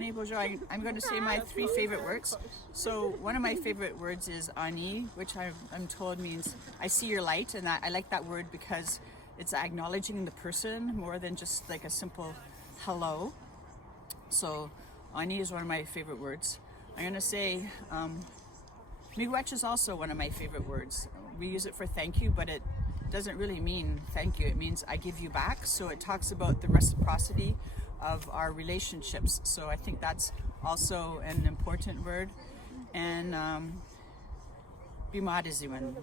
Ani, bonjour. I'm going to say my 3 favorite words. So one of my favorite words is Ani, which I'm told means I see your light, and I like that word because it's acknowledging the person more than just like a simple hello. So Ani is one of my favorite words. I'm going to say miigwech is also one of my favorite words. We use it for thank you, but it doesn't really mean thank you. It means I give you back. So it talks about the reciprocity of our relationships. So I think that's also an important word. And bimadziwen,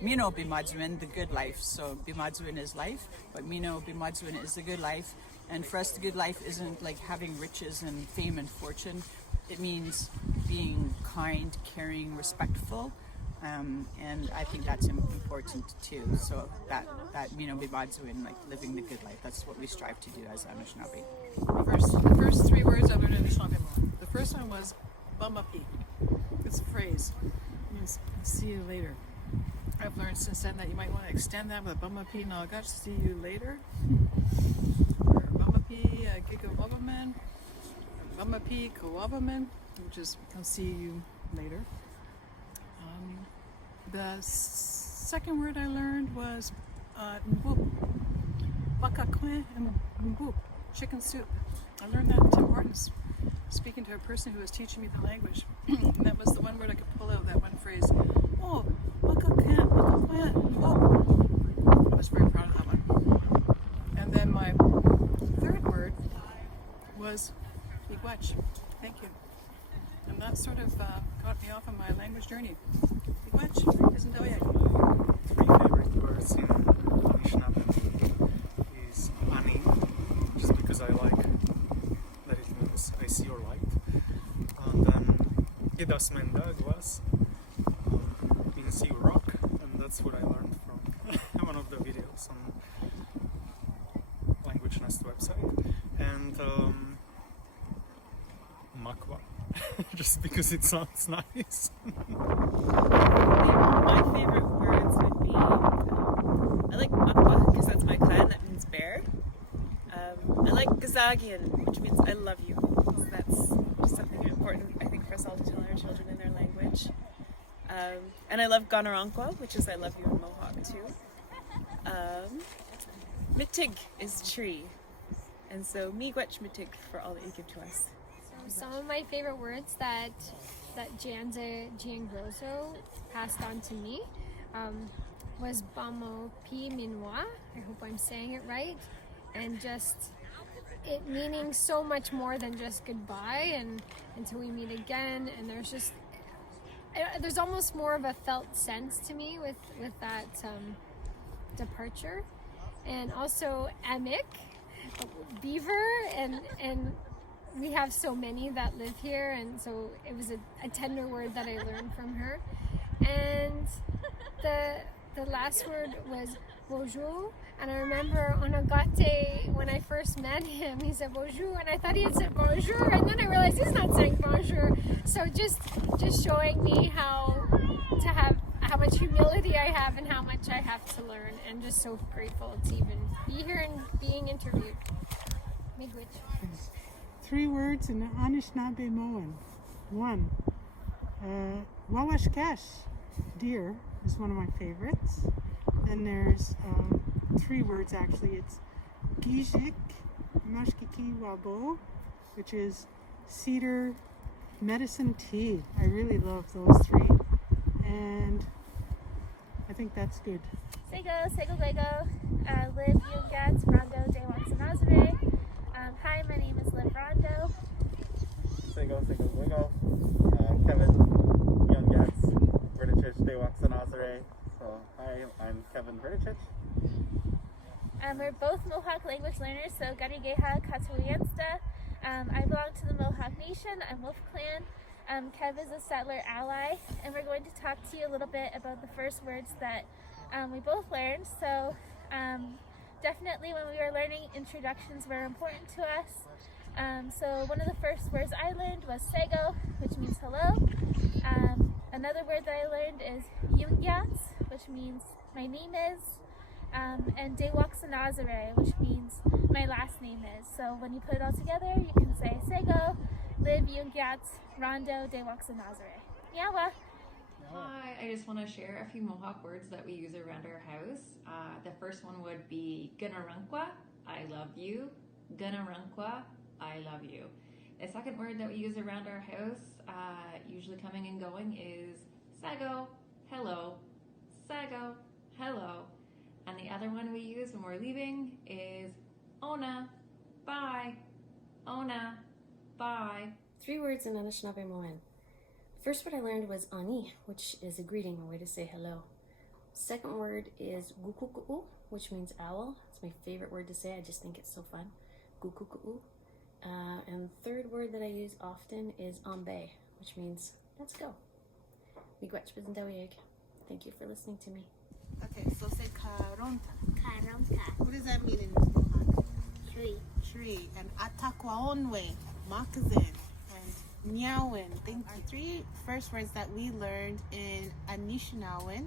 mino bimadziwen, the good life. So bimadziwen is life, but mino bimadziwen is the good life. And for us, the good life isn't like having riches and fame and fortune. It means being kind, caring, respectful. And I think that's important too. So that mino bimadziwen, like living the good life, that's what we strive to do as Anishinaabe. The first 3 words I learned in Anishinaabe. The first one was bamapi. It's a phrase. It means see you later. I've learned since then that you might want to extend that with bamapi nagach, see you later. Or bamapi gigawabaman. Bamapi kawabaman, which is I'll see you later. The second word I learned was mbu. Bakakwe and mbu. Chicken soup. I learned that in Tim Hortons, speaking to a person who was teaching me the language. And that was the one word I could pull out, that one phrase. Oh, bakakwe, mbu. I was very proud of that one. And then my third word was miigwech. Thank you. And that sort of got me off on my language journey. Miigwech isn't that yet? 3 favorite words in Anishinaabe is Ani, just because I like that it means I see your light. And then Idasmendag was means you rock, and that's what I learned from one of the videos on Language Nest website. And Makwa, just because it sounds nice. My favorite words would be, I like Makwa because that's my clan, that means bear. I like Gazagian, which means I love you. So that's just something important, I think, for us all to tell our children in their language. And I love Ganarankwa, which is I love you in Mohawk too. Mitig is tree. And so miigwech mitig for all that you give to us. Some of my favorite words that Janza Giangrosso passed on to me was Bamo Pi Minwa. I hope I'm saying it right. And just it meaning so much more than just goodbye and until we meet again. And there's almost more of a felt sense to me with that departure. And also Amik, beaver, and we have so many that live here, and so it was a tender word that I learned from her. And the last word was bonjour, and I remember on Agate when I first met him, he said bonjour, and I thought he had said bonjour, and then I realized he's not saying bonjour. So just showing me how much humility I have and how much I have to learn, and just so grateful to even be here and being interviewed. Miigwech. 3 words in Anishinaabe Moan. 1. Wawashkash, deer, is one of my favorites. Then there's 3 words actually. It's Gijik Mashkiki Wabo, which is cedar medicine tea. I really love those 3. And I think that's good. Sego Lego, Liv Yungat, Rondo de Waxanazare. Hi, my name is Liv Rondo. Sego Lego, Kevin Youngats, Vertichich de Waxanazare. So, hi, I'm Kevin Vertichich. We're both Mohawk language learners, so Garigeha Katuliensta. I belong to the Mohawk Nation. I'm Wolf Clan. Kev is a settler ally, and we're going to talk to you a little bit about the first words that we both learned. So definitely when we were learning, introductions were important to us. So one of the first words I learned was Sego, which means hello. Another word that I learned is Yungyats, which means my name is. and Dewaxanazare, which means my last name is. So when you put it all together, you can say Sego, Liv Yungyat, Rondo, Dewaxanazare. Yawa. Hi, I just want to share a few Mohawk words that we use around our house. The first one would be Gunarankwa, I love you. Gunarankwa, I love you. The second word that we use around our house, usually coming and going, is Sago, hello. Sago, hello. And the other one we use when we're leaving is Ona, bye. Ona, bye. 3 words in Anishinaabe-Moan. First word I learned was ani, which is a greeting, a way to say hello. Second word is gukuku'u, which means owl. It's my favorite word to say. I just think it's so fun. Gukuku'u. And third word that I use often is ambe, which means let's go. Miigwech Bizendawieg. Thank you for listening to me. Okay, so say karonta. Karonka. What does that mean in Mohawk? Tree. Tree. And atakwaonwe, makazin. And nyawin. Thank you. 3 first words that we learned in Anishinaabe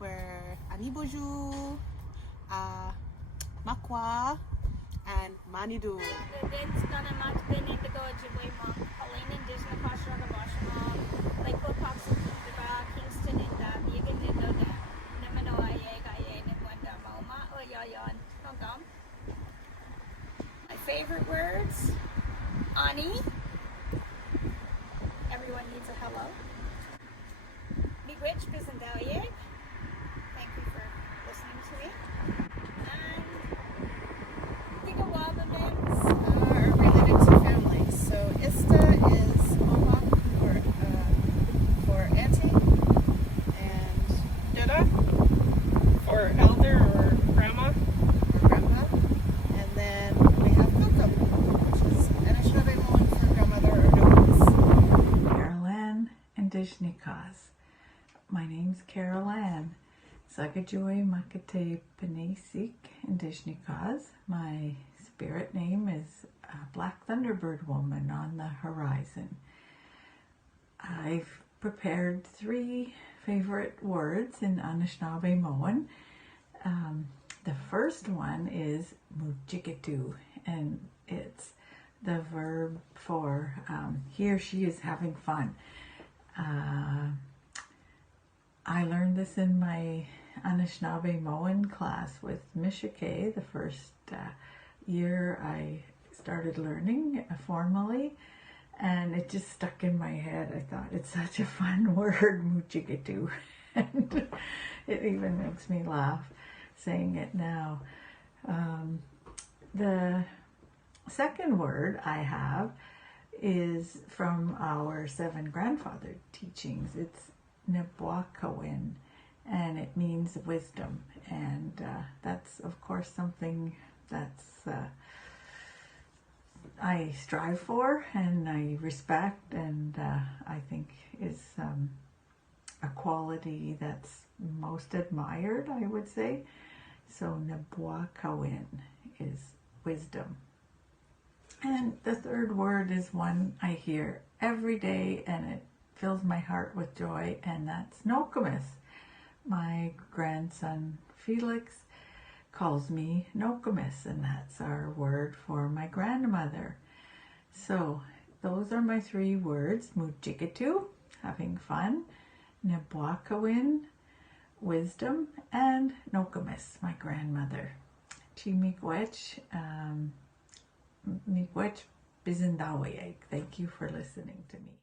were aniboju, makwa, and manidu. Vince gonna mat bin in the Gojibwe Monk, Helene Indigenous Languages like Pops Kingston in the Vegan in the My favorite words, ani. Everyone needs a hello. Miigwech Bizendawieg. Thank you for listening to me. And Tigawabamins are related to families. So Ista is Mohawk for auntie, and Dada for elder or grandma. And then we have Kokum, which is Anishinaabe-Moan for grandmother or nobles. Carol Ann Indigenous. My name's Carol Ann. Sagajoy Makate Panesik Indigenous. My spirit name is Black Thunderbird Woman on the horizon. I've prepared 3 favorite words in Anishinaabe-Moan. The first one is mujikitu, and it's the verb for he or she is having fun. I learned this in my Anishinaabe-Moan class with Mishike the first year I started learning formally, and it just stuck in my head. I thought it's such a fun word, mujikitu, and it even makes me laugh saying it now. The second word I have is from our 7 grandfather teachings. It's Nebwakawin, and it means wisdom, and that's of course something that's I strive for and I respect, and I think is a quality that's most admired, I would say. So Nebwakawin is wisdom. And the third word is one I hear every day, and it fills my heart with joy, and that's Nokomis. My grandson Felix calls me Nokomis, and that's our word for my grandmother. So those are my 3 words: mujikitu, having fun; Nebwakawin, wisdom; and Nokomis, my grandmother. Chi miigwech, miigwech Bizendawieg. Thank you for listening to me.